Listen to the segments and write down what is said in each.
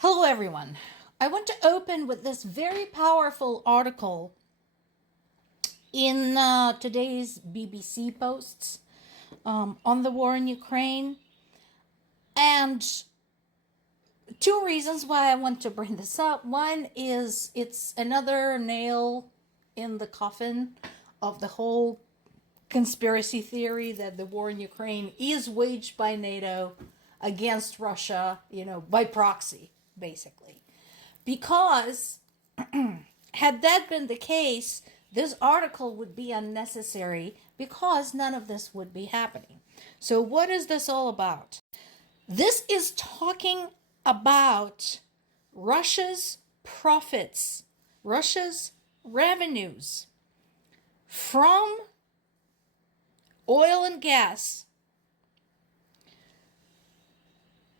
Hello, everyone. I want to open with this very powerful article in today's BBC posts on the war in Ukraine. And two reasons why I want to bring this up. One is it's another nail in the coffin of the whole conspiracy theory that the war in Ukraine is waged by NATO against Russia, by proxy, basically. Because had that been the case, this article would be unnecessary because none of this would be happening. So, what is this all about? This is talking about Russia's profits, Russia's revenues from oil and gas.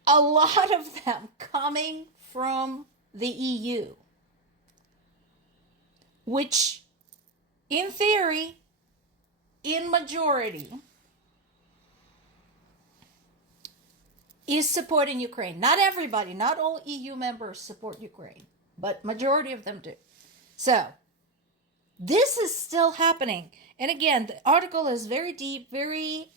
A lot of them coming from the EU, which in theory, in majority, is supporting Ukraine. Not everybody, not all EU members support Ukraine, but majority of them do. So, this is still happening. And again, the article is very deep, very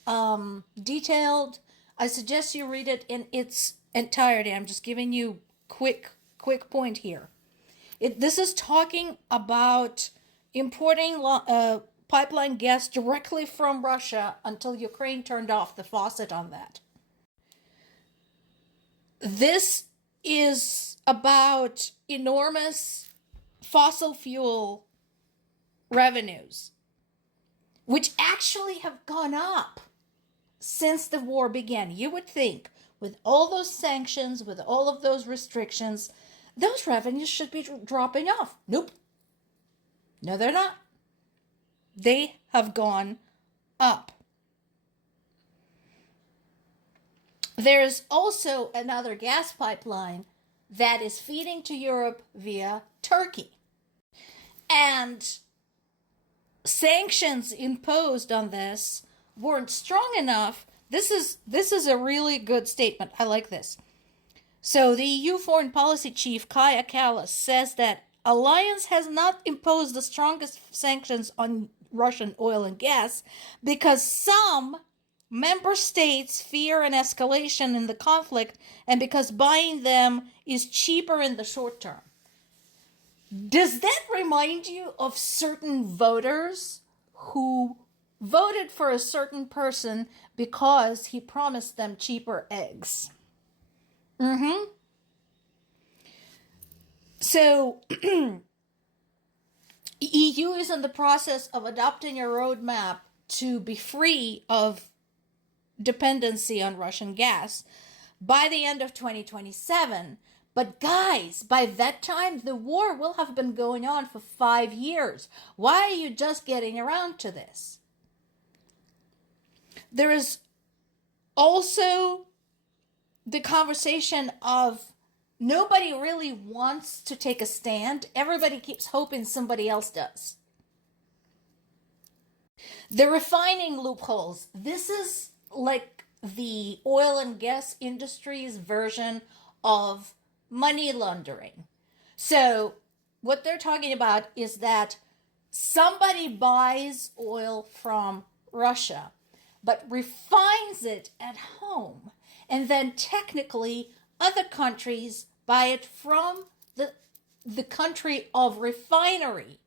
detailed. I suggest you read it in its entirety. I'm just giving you quick point here. This is talking about importing pipeline gas directly from Russia until Ukraine turned off the faucet on that. This is about enormous fossil fuel revenues, which actually have gone up since the war began. You would think with all those sanctions, with all of those restrictions, those revenues should be dropping off. Nope. No, they're not. They have gone up. There's also another gas pipeline that is feeding to Europe via Turkey. And sanctions imposed on this weren't strong enough. This is a really good statement. I like this. So the EU foreign policy chief Kaja Kallas says that alliance has not imposed the strongest sanctions on Russian oil and gas because some member states fear an escalation in the conflict and because buying them is cheaper in the short term. Does that remind you of certain voters who voted for a certain person because he promised them cheaper eggs? So, EU is in the process of adopting a roadmap to be free of dependency on Russian gas by the end of 2027. But guys, by that time, the war will have been going on for 5 years. Why are you just getting around to this? There is also the conversation of nobody really wants to take a stand. Everybody keeps hoping somebody else does. The refining loopholes. This is like the oil and gas industry's version of money laundering. So what they're talking about is that somebody buys oil from Russia, but refines it at home. And then technically other countries buy it from the country of refinery,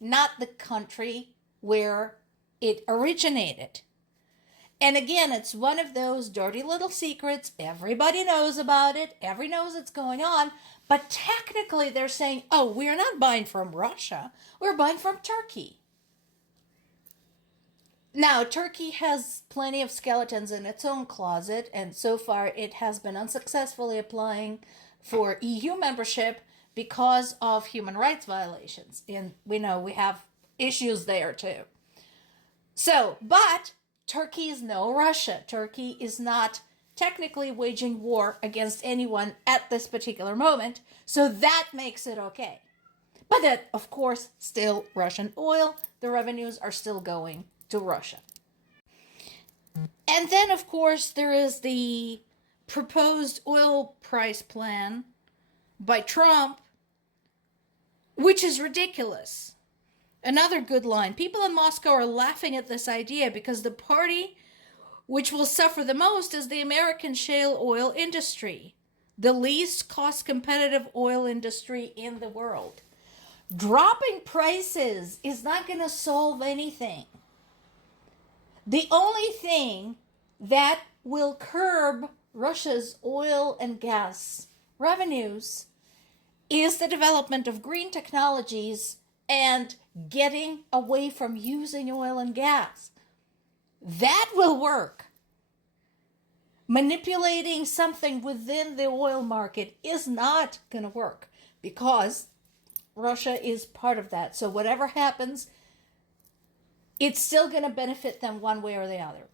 not the country where it originated. And again, it's one of those dirty little secrets. Everybody knows about it. Everybody knows it's going on. But technically they're saying, oh, we're not buying from Russia. We're buying from Turkey. Now, Turkey has plenty of skeletons in its own closet, and so far it has been unsuccessfully applying for EU membership because of human rights violations. And we know we have issues there too. So, but Turkey is no Russia. Turkey is not technically waging war against anyone at this particular moment, so that makes it okay. But that, of course, still Russian oil. The revenues are still going to Russia. And then, of course, there is the proposed oil price plan by Trump, which is ridiculous. Another good line. People in Moscow are laughing at this idea because the party which will suffer the most is the American shale oil industry, the least cost competitive oil industry in the world. Dropping prices is not going to solve anything. The only thing that will curb Russia's oil and gas revenues is the development of green technologies and getting away from using oil and gas. That will work. Manipulating something within the oil market is not going to work because Russia is part of that. So whatever happens, it's still going to benefit them one way or the other.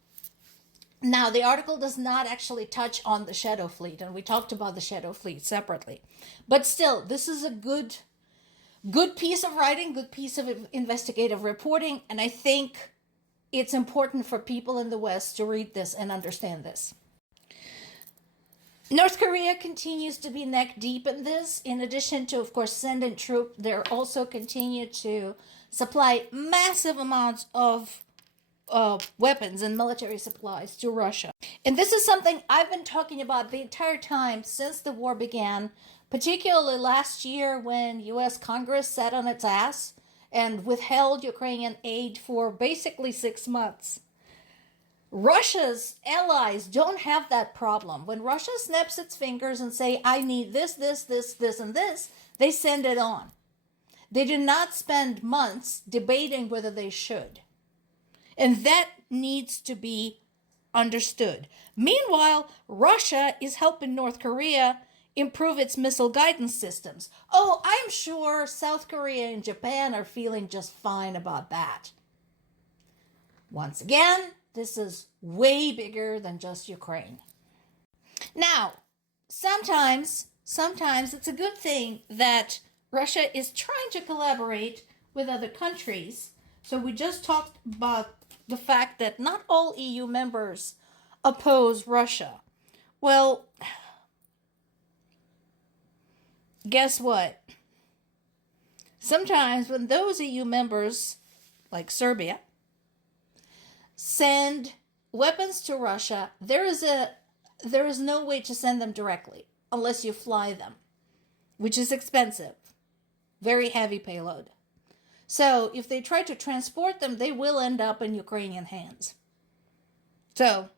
Now, the article does not actually touch on the shadow fleet, and we talked about the shadow fleet separately. But still, this is a good piece of writing, good piece of investigative reporting, and I think it's important for people in the West to read this and understand this. North Korea continues to be neck deep in this. In addition to, of course, sending troops, they also continue to supply massive amounts of weapons and military supplies to Russia. And this is something I've been talking about the entire time since the war began, particularly last year when U.S. Congress sat on its ass and withheld Ukrainian aid for basically 6 months. Russia's allies don't have that problem. When Russia snaps its fingers and say, I need this, and this, they send it on. They do not spend months debating whether they should. And that needs to be understood. Meanwhile, Russia is helping North Korea improve its missile guidance systems. Oh, I'm sure South Korea and Japan are feeling just fine about that. Once again, this is way bigger than just Ukraine. Now, sometimes it's a good thing that Russia is trying to collaborate with other countries. So we just talked about the fact that not all EU members oppose Russia. Well, guess what? Sometimes when those EU members, like Serbia, send weapons to Russia, there is no way to send them directly unless you fly them, which is expensive, very heavy payload. So if they try to transport them, they will end up in Ukrainian hands. So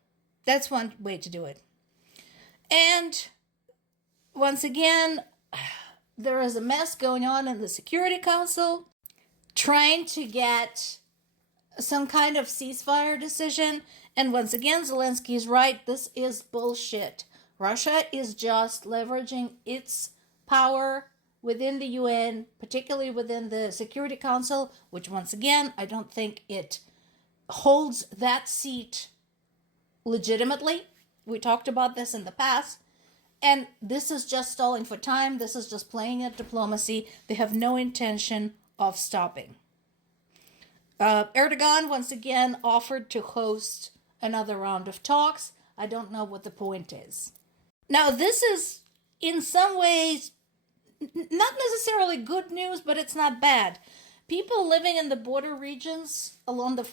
that's one way to do it. And once again, there is a mess going on in the Security Council, trying to get some kind of ceasefire decision. And once again, Zelensky is right. This is bullshit. Russia is just leveraging its power within the UN, particularly within the Security Council, which once again, I don't think it holds that seat legitimately. We talked about this in the past. And this is just stalling for time. This is just playing at diplomacy. They have no intention of stopping. Erdogan, once again, offered to host another round of talks. I don't know what the point is. Now, this is, in some ways, not necessarily good news, but it's not bad. People living in the border regions along the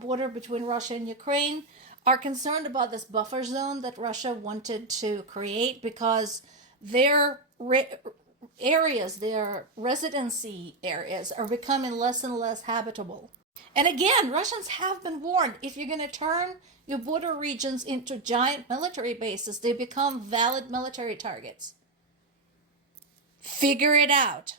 border between Russia and Ukraine are concerned about this buffer zone that Russia wanted to create because their areas, their residency areas, are becoming less and less habitable. And again, Russians have been warned, if you're going to turn your border regions into giant military bases, they become valid military targets. Figure it out.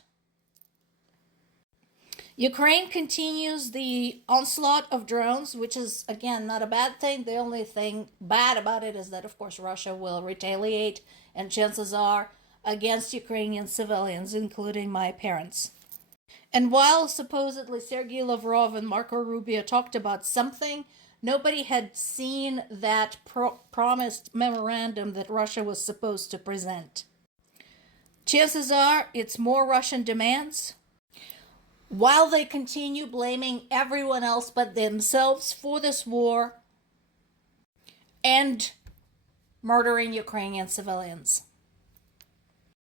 Ukraine continues the onslaught of drones, which is, again, not a bad thing. The only thing bad about it is that, of course, Russia will retaliate, and chances are against Ukrainian civilians, including my parents. And while supposedly Sergei Lavrov and Marco Rubio talked about something, nobody had seen that promised memorandum that Russia was supposed to present. Chances are it's more Russian demands, while they continue blaming everyone else but themselves for this war and murdering Ukrainian civilians.